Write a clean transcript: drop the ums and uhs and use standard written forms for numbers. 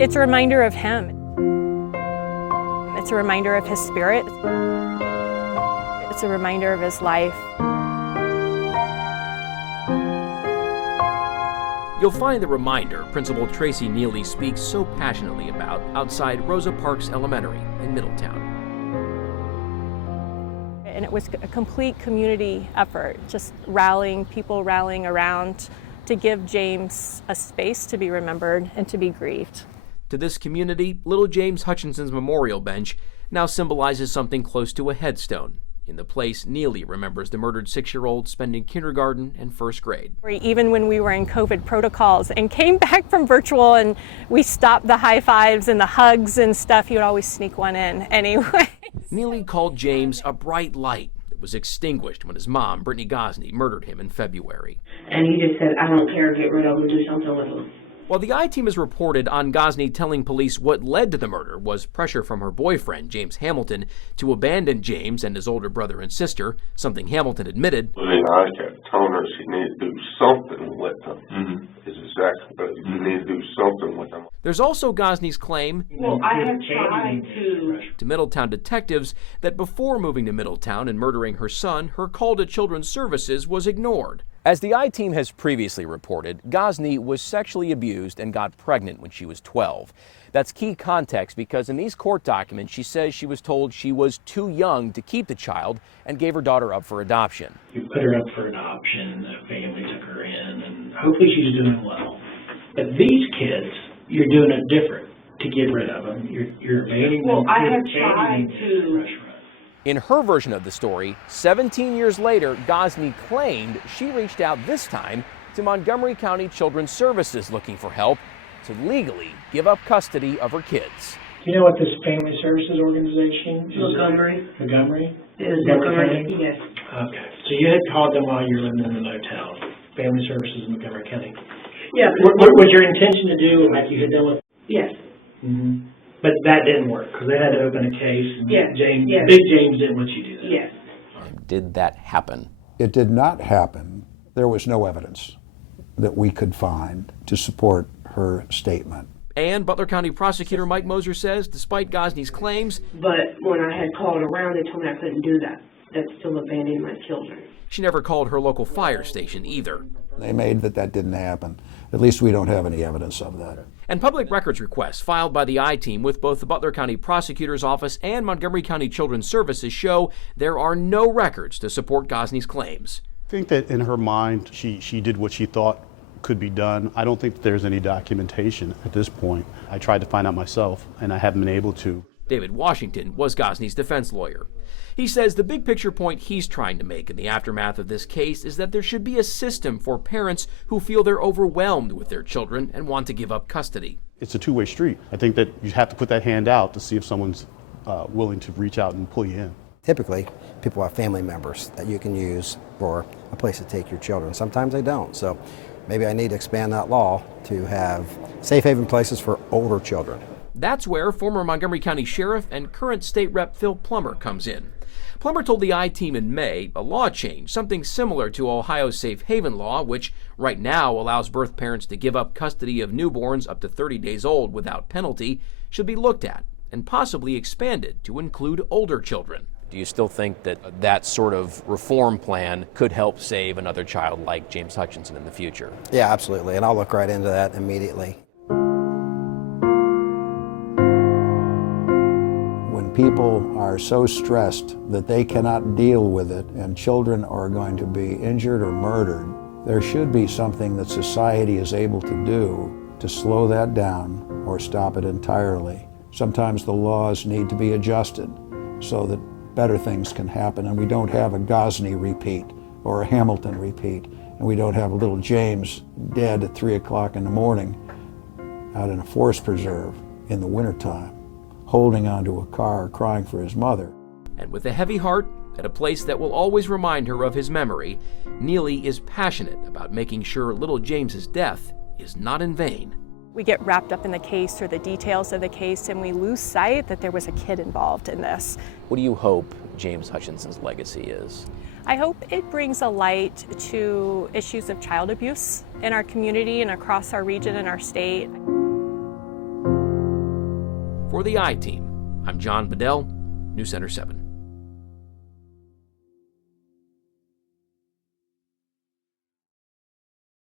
It's a reminder of him. It's a reminder of his spirit. It's a reminder of his life. You'll find the reminder Principal Tracy Neely speaks so passionately about outside Rosa Parks Elementary in Middletown. And it was a complete community effort, just people rallying around to give James a space to be remembered and to be grieved. To this community, little James Hutchinson's memorial bench now symbolizes something close to a headstone, in the place Neely remembers the murdered 6-year-old spending kindergarten and first grade. Even when we were in COVID protocols and came back from virtual and we stopped the high fives and the hugs and stuff, he would always sneak one in anyway. Neely called James a bright light that was extinguished when his mom, Brittany Gosney, murdered him in February. And he just said, "I don't care, get rid of him, do something with him." While the I-Team has reported on Gosney telling police what led to the murder was pressure from her boyfriend, James Hamilton, to abandon James and his older brother and sister, something Hamilton admitted. I kept telling her she needed to do something with them. Is exactly what you need to do something with them. There's also Gosney's claim Well, I have tried to Middletown detectives that before moving to Middletown and murdering her son, her call to Children's Services was ignored. As the I-Team has previously reported, Gosney was sexually abused and got pregnant when she was 12. That's key context because in these court documents, she says she was told she was too young to keep the child and gave her daughter up for adoption. You put her up for adoption, the family took her in, and hopefully she's doing well. But these kids, you're doing it different to get rid of them. You're abandoning them. Well, I have tried to. In her version of the story, 17 years later, Gosney claimed she reached out this time to Montgomery County Children's Services looking for help to legally give up custody of her kids. Do you know what this family services organization is? Montgomery. Montgomery? It is Montgomery, yes. Okay. So you had called them while you were living in the motel. Family Services in Montgomery County. Yeah. What was your intention to do like you had done with? Yes. Mm-hmm. But that didn't work because they had to open a case. And yes. Big James didn't want you to do that. Yes. Did that happen? It did not happen. There was no evidence that we could find to support her statement. And Butler County Prosecutor Mike Moser says, despite Gosney's claims, but when I had called around, they told me I couldn't do that. That's still abandoning my children. She never called her local fire station either. They made that didn't happen. At least we don't have any evidence of that. And public records requests filed by the I-Team with both the Butler County Prosecutor's Office and Montgomery County Children's Services show there are no records to support Gosney's claims. I think that in her mind, she did what she thought could be done. I don't think that there's any documentation at this point. I tried to find out myself, and I haven't been able to. David Washington was Gosney's defense lawyer. He says the big picture point he's trying to make in the aftermath of this case is that there should be a system for parents who feel they're overwhelmed with their children and want to give up custody. It's a two-way street. I think that you have to put that hand out to see if someone's willing to reach out and pull you in. Typically, people have family members that you can use for a place to take your children. Sometimes they don't. So maybe I need to expand that law to have safe haven places for older children. That's where former Montgomery County Sheriff and current State Rep Phil Plummer comes in. Plummer told the I-Team in May a law change, something similar to Ohio's Safe Haven law, which right now allows birth parents to give up custody of newborns up to 30 days old without penalty, should be looked at and possibly expanded to include older children. Do you still think that that sort of reform plan could help save another child like James Hutchinson in the future? Yeah, absolutely, and I'll look right into that immediately. People are so stressed that they cannot deal with it and children are going to be injured or murdered, there should be something that society is able to do to slow that down or stop it entirely. Sometimes the laws need to be adjusted so that better things can happen and we don't have a Gosney repeat or a Hamilton repeat and we don't have a little James dead at 3 o'clock in the morning out in a forest preserve in the wintertime, holding onto a car, crying for his mother. And with a heavy heart, at a place that will always remind her of his memory, Neely is passionate about making sure little James's death is not in vain. We get wrapped up in the case or the details of the case and we lose sight that there was a kid involved in this. What do you hope James Hutchinson's legacy is? I hope it brings a light to issues of child abuse in our community and across our region and our state. For the I-Team, I'm John Bedell, News Center 7.